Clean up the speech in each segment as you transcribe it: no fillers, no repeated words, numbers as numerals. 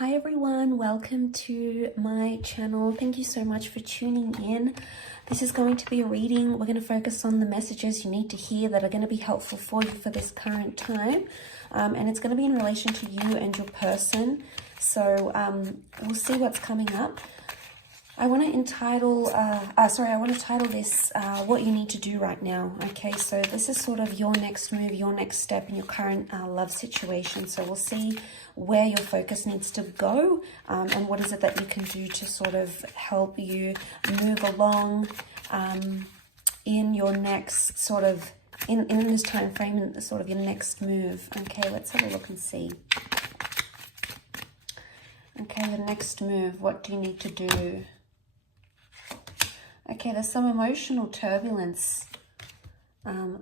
Hi everyone, welcome to my channel. Thank you so much for tuning in. This is going to be a reading. We're going to focus on the messages you need to hear that are going to be helpful for you for this current time. And it's going to be in relation to you and your person. So we'll see what's coming up. I want to title this what you need to do right now. Okay, so this is sort of your next move, your next step in your current love situation. So we'll see where your focus needs to go and what is it that you can do to sort of help you move along in your next sort of, in this time frame, in sort of your next move. Okay, let's have a look and see. Okay, the next move, what do you need to do? Okay, there's some emotional turbulence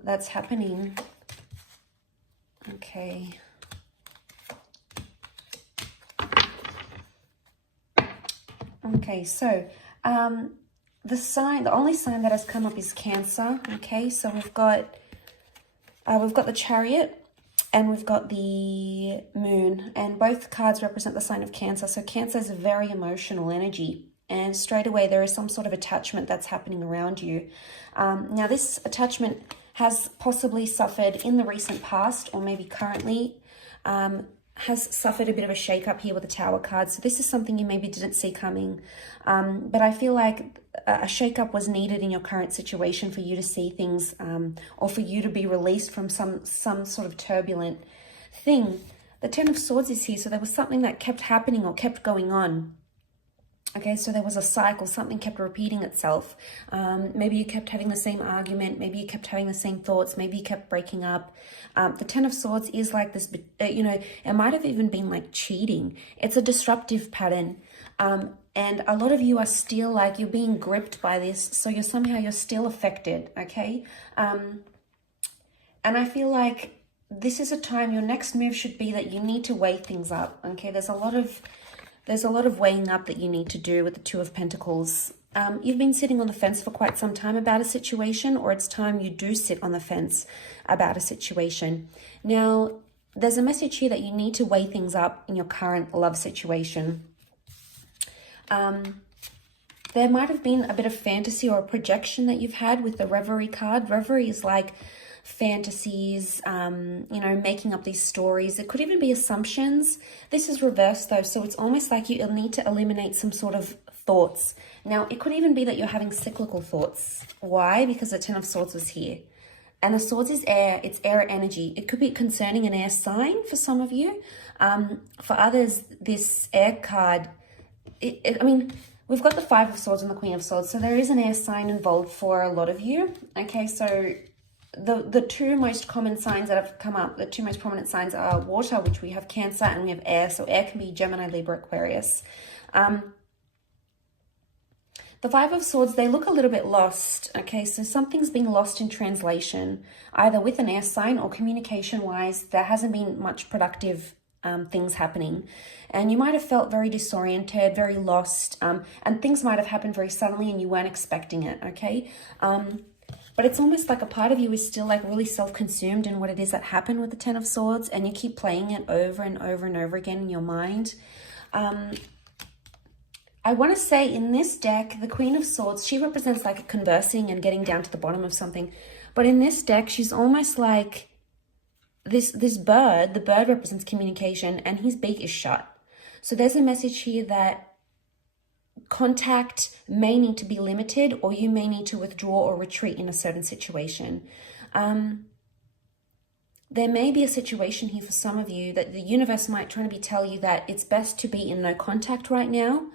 that's happening. Okay. Okay, so the only sign that has come up is Cancer. Okay, so we've got the Chariot and we've got the Moon, and both cards represent the sign of Cancer. So Cancer is a very emotional energy. And straight away, there is some sort of attachment that's happening around you. Now, this attachment has possibly suffered in the recent past, or maybe currently, has suffered a bit of a shake-up here with the Tower card. So this is something you maybe didn't see coming. But I feel like a shake-up was needed in your current situation for you to see things, or for you to be released from some sort of turbulent thing. The Ten of Swords is here, so there was something that kept happening or kept going on. Okay, so there was a cycle, something kept repeating itself. Maybe you kept having the same argument, maybe you kept having the same thoughts, maybe you kept breaking up. The Ten of Swords is like this, it might have even been like cheating. It's a disruptive pattern. And a lot of you are still like, you're being gripped by this, so you're still affected, okay? And I feel like this is a time, your next move should be that you need to weigh things up, okay? There's a lot of weighing up that you need to do with the Two of Pentacles. You've been sitting on the fence for quite some time about a situation, or it's time you do sit on the fence about a situation. Now, there's a message here that you need to weigh things up in your current love situation. There might have been a bit of fantasy or a projection that you've had with the Reverie card. Reverie is like fantasies, making up these stories. It could even be assumptions. This is reversed though, so it's almost like you'll need to eliminate some sort of thoughts. Now, it could even be that you're having cyclical thoughts. Why? Because the Ten of Swords was here. And the Swords is air. It's air energy. It could be concerning an air sign for some of you. For others, this air card, we've got the Five of Swords and the Queen of Swords, so there is an air sign involved for a lot of you. Okay, so the two most common signs that have come up, the two most prominent signs are water, which we have Cancer, and we have air. So air can be Gemini, Libra, Aquarius. The Five of Swords, they look a little bit lost. Okay, so something's being lost in translation, either with an air sign or communication-wise. There hasn't been much productive things happening. And you might have felt very disoriented, very lost, and things might have happened very suddenly and you weren't expecting it, okay? But it's almost like a part of you is still like really self-consumed in what it is that happened with the Ten of Swords, and you keep playing it over and over and over again in your mind. I want to say in this deck, the Queen of Swords, she represents like conversing and getting down to the bottom of something. But in this deck, she's almost like this bird. The bird represents communication and his beak is shut. So there's a message here that contact may need to be limited, or you may need to withdraw or retreat in a certain situation. There may be a situation here for some of you that the universe might try to tell you that it's best to be in no contact right now,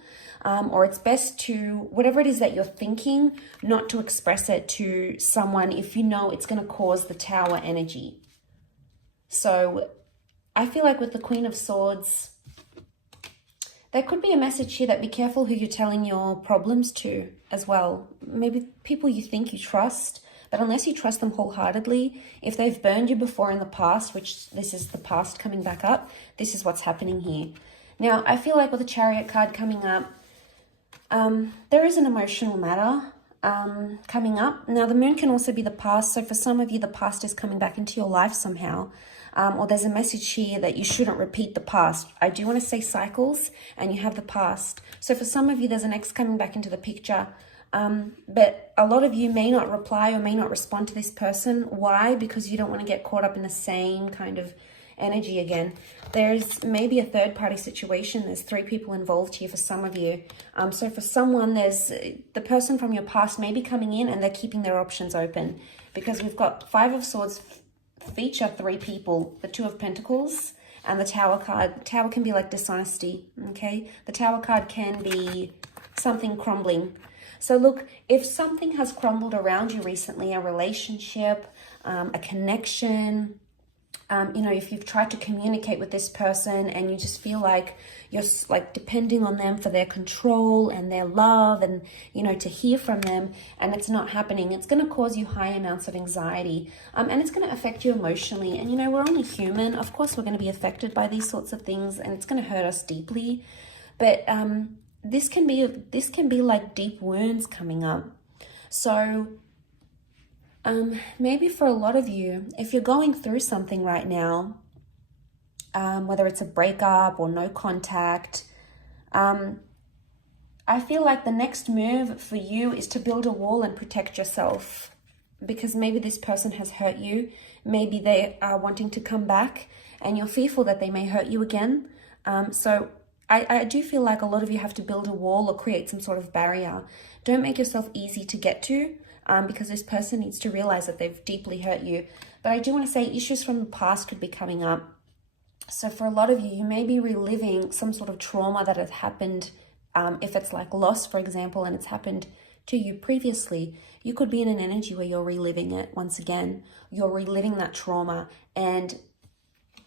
or it's best to, whatever it is that you're thinking, not to express it to someone if you know it's going to cause the Tower energy. So I feel like with the Queen of Swords, there could be a message here that be careful who you're telling your problems to as well. Maybe people you think you trust, but unless you trust them wholeheartedly, if they've burned you before in the past, which this is the past coming back up, this is what's happening here. Now, I feel like with the Chariot card coming up, there is an emotional matter coming up. Now, the Moon can also be the past. So for some of you, the past is coming back into your life somehow. or there's a message here that you shouldn't repeat the past. I do want to say cycles, and you have the past. So for some of you, there's an ex coming back into the picture. But a lot of you may not reply or may not respond to this person. Why? Because you don't want to get caught up in the same kind of energy again. There's maybe a third party situation. There's 3 people involved here for some of you. So for someone, there's the person from your past may be coming in and they're keeping their options open, because we've got 5 of Swords feature 3 people, the 2 of Pentacles and the Tower card. The Tower can be like dishonesty, okay? The Tower card can be something crumbling. So look, if something has crumbled around you recently, a relationship, a connection, you know, if you've tried to communicate with this person and you just feel like you're like depending on them for their control and their love and, you know, to hear from them, and it's not happening, it's going to cause you high amounts of anxiety, and it's going to affect you emotionally. And, you know, we're only human. Of course, we're going to be affected by these sorts of things, and it's going to hurt us deeply. But this can be like deep wounds coming up. So maybe for a lot of you, if you're going through something right now, whether it's a breakup or no contact, I feel like the next move for you is to build a wall and protect yourself, because maybe this person has hurt you. Maybe they are wanting to come back and you're fearful that they may hurt you again. So I do feel like a lot of you have to build a wall or create some sort of barrier. Don't make yourself easy to get to, because this person needs to realize that they've deeply hurt you. But I do want to say issues from the past could be coming up. So for a lot of you, you may be reliving some sort of trauma that has happened. If it's like loss, for example, and it's happened to you previously, you could be in an energy where you're reliving it once again. You're reliving that trauma. And,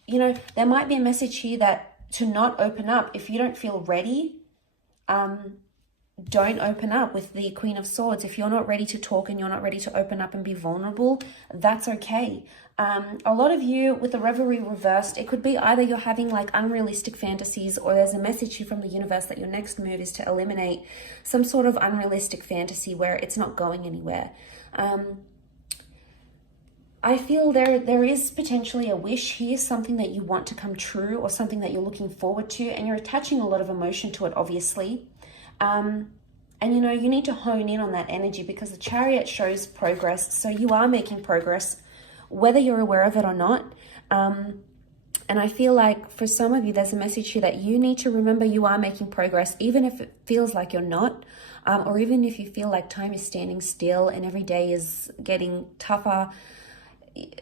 you know, there might be a message here that to not open up. If you don't feel ready, don't open up with the Queen of Swords. If you're not ready to talk and you're not ready to open up and be vulnerable, that's okay. A lot of you with the Revelry reversed, it could be either you're having like unrealistic fantasies, or there's a message here from the universe that your next move is to eliminate some sort of unrealistic fantasy where it's not going anywhere. I feel there is potentially a wish here, something that you want to come true or something that you're looking forward to, and you're attaching a lot of emotion to it, obviously. And, you know, you need to hone in on that energy, because the Chariot shows progress. So you are making progress, whether you're aware of it or not. And I feel like for some of you, there's a message here that you need to remember you are making progress, even if it feels like you're not, or even if you feel like time is standing still and every day is getting tougher.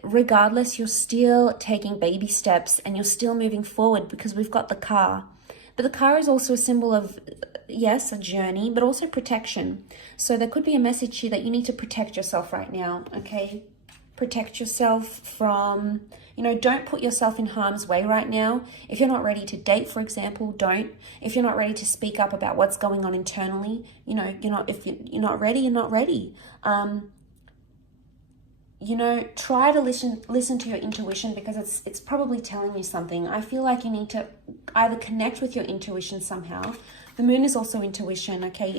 Regardless, you're still taking baby steps and you're still moving forward, because we've got the car. But the car is also a symbol of, yes, a journey, but also protection. So there could be a message here that you need to protect yourself right now, okay? Protect yourself from, you know, don't put yourself in harm's way right now. If you're not ready to date, for example, don't. If you're not ready to speak up about what's going on internally, you know, if you're not ready, you're not ready. You know, try to listen to your intuition, because it's probably telling you something. I feel like you need to either connect with your intuition somehow. The moon is also intuition, okay?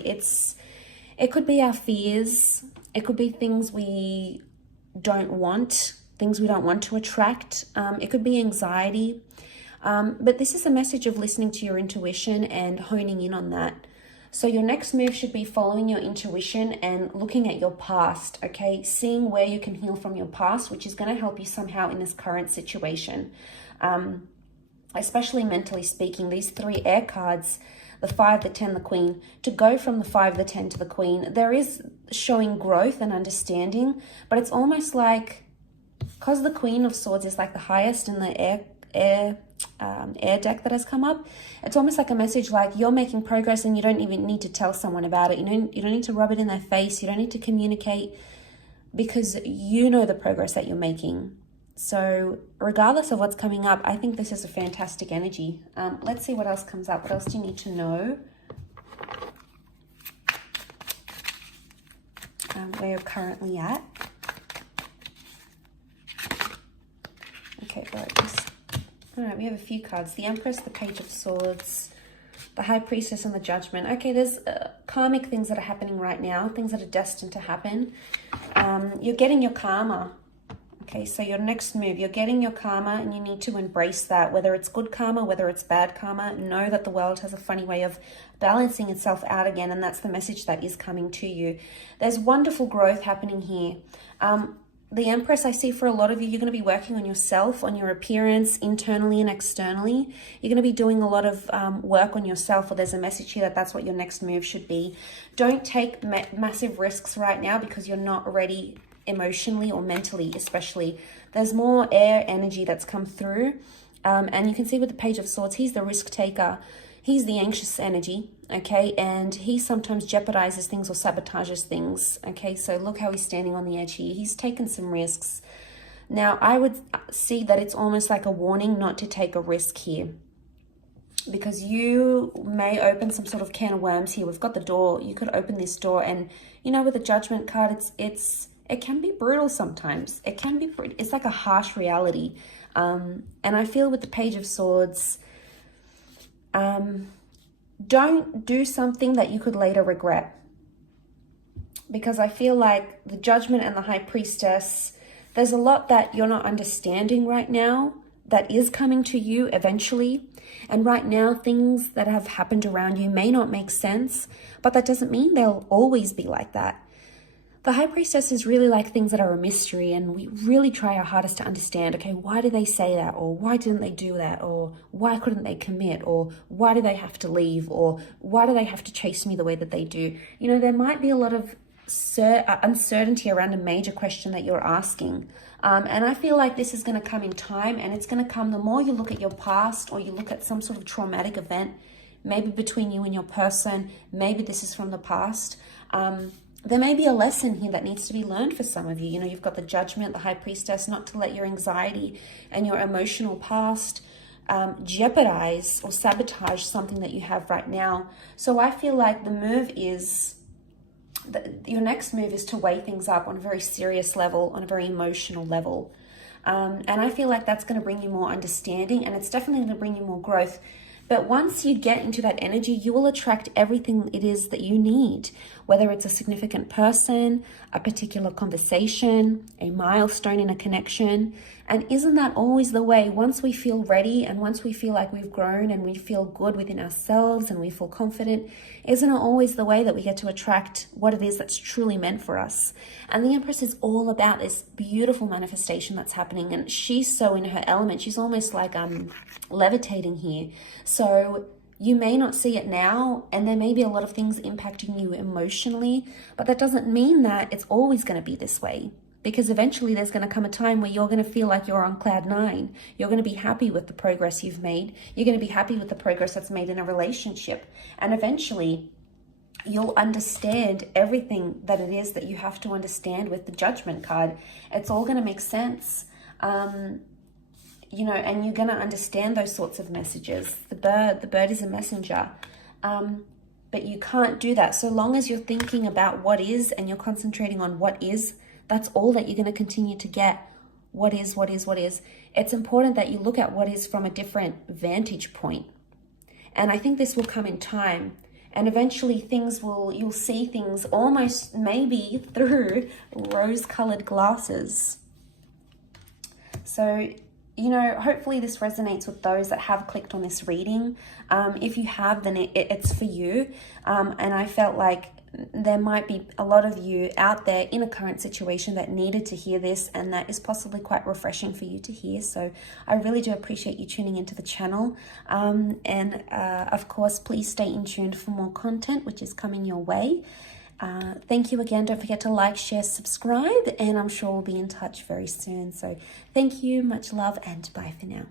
It could be our fears. It could be things we don't want, things we don't want to attract. It could be anxiety. But this is a message of listening to your intuition and honing in on that. So your next move should be following your intuition and looking at your past, okay? Seeing where you can heal from your past, which is going to help you somehow in this current situation. Especially mentally speaking, these 3 air cards, the 5, the 10, the Queen, to go from the 5, the 10 to the Queen, there is showing growth and understanding, but it's almost like, because the Queen of Swords is like the highest in the air deck that has come up, it's almost like a message like you're making progress and you don't even need to tell someone about it. You don't need to rub it in their face. You don't need to communicate, because you know the progress that you're making. So regardless of what's coming up, I think this is a fantastic energy. Let's see what else comes up. What else do you need to know? Where you're currently at. Okay, all right, we have a few cards. The Empress, the Page of Swords, the High Priestess, and the Judgment. Okay, there's karmic things that are happening right now, things that are destined to happen. You're getting your karma, Okay, so your next move, you're getting your karma and you need to embrace that. Whether it's good karma, whether it's bad karma, know that the world has a funny way of balancing itself out again, and that's the message that is coming to you. There's wonderful growth happening here. The Empress, I see for a lot of you, you're going to be working on yourself, on your appearance, internally and externally. You're going to be doing a lot of work on yourself, or there's a message here that that's what your next move should be. Don't take massive risks right now because you're not ready emotionally or mentally, especially. There's more air energy that's come through. And you can see with the Page of Swords, he's the risk taker. He's the anxious energy, okay? And he sometimes jeopardizes things or sabotages things, okay? So look how he's standing on the edge here. He's taken some risks. Now, I would see that it's almost like a warning not to take a risk here, because you may open some sort of can of worms here. We've got the door. You could open this door, and, you know, with the Judgment card, it can be brutal sometimes. It can be, it's like a harsh reality. And I feel with the Page of Swords, don't do something that you could later regret, because I feel like the Judgment and the High Priestess, there's a lot that you're not understanding right now that is coming to you eventually. And right now, things that have happened around you may not make sense, but that doesn't mean they'll always be like that. The High Priestess is really like things that are a mystery, and we really try our hardest to understand, okay, why did they say that? Or why didn't they do that? Or why couldn't they commit? Or why do they have to leave? Or why do they have to chase me the way that they do? You know, there might be a lot of uncertainty around a major question that you're asking. And I feel like this is going to come in time, and it's going to come the more you look at your past, or you look at some sort of traumatic event, maybe between you and your person, maybe this is from the past. There may be a lesson here that needs to be learned for some of you. You know, you've got the Judgment, the High Priestess, not to let your anxiety and your emotional past jeopardize or sabotage something that you have right now. So I feel like the move is, your next move is to weigh things up on a very serious level, on a very emotional level. And I feel like that's going to bring you more understanding, and it's definitely going to bring you more growth. But once you get into that energy, you will attract everything it is that you need, whether it's a significant person, a particular conversation, a milestone in a connection. And isn't that always the way? Once we feel ready, and once we feel like we've grown and we feel good within ourselves and we feel confident, isn't it always the way that we get to attract what it is that's truly meant for us? And the Empress is all about this beautiful manifestation that's happening, and she's so in her element. She's almost like levitating here. So you may not see it now, and there may be a lot of things impacting you emotionally, but that doesn't mean that it's always going to be this way. Because eventually there's going to come a time where you're going to feel like you're on cloud nine. You're going to be happy with the progress you've made. You're going to be happy with the progress that's made in a relationship. And eventually you'll understand everything that it is that you have to understand with the Judgment card. It's all going to make sense. You know, and you're going to understand those sorts of messages. The bird is a messenger. But you can't do that. So long as you're thinking about what is, and you're concentrating on what is, that's all that you're going to continue to get. What is, what is, what is. It's important that you look at what is from a different vantage point. And I think this will come in time. And eventually you'll see things almost maybe through rose-colored glasses. So, you know, hopefully this resonates with those that have clicked on this reading. If you have, then it's for you. And I felt like there might be a lot of you out there in a current situation that needed to hear this, and that is possibly quite refreshing for you to hear. So I really do appreciate you tuning into the channel. And of course, please stay in tuned for more content, which is coming your way. Thank you again. Don't forget to like, share, subscribe, and I'm sure we'll be in touch very soon. So thank you, much love, and bye for now.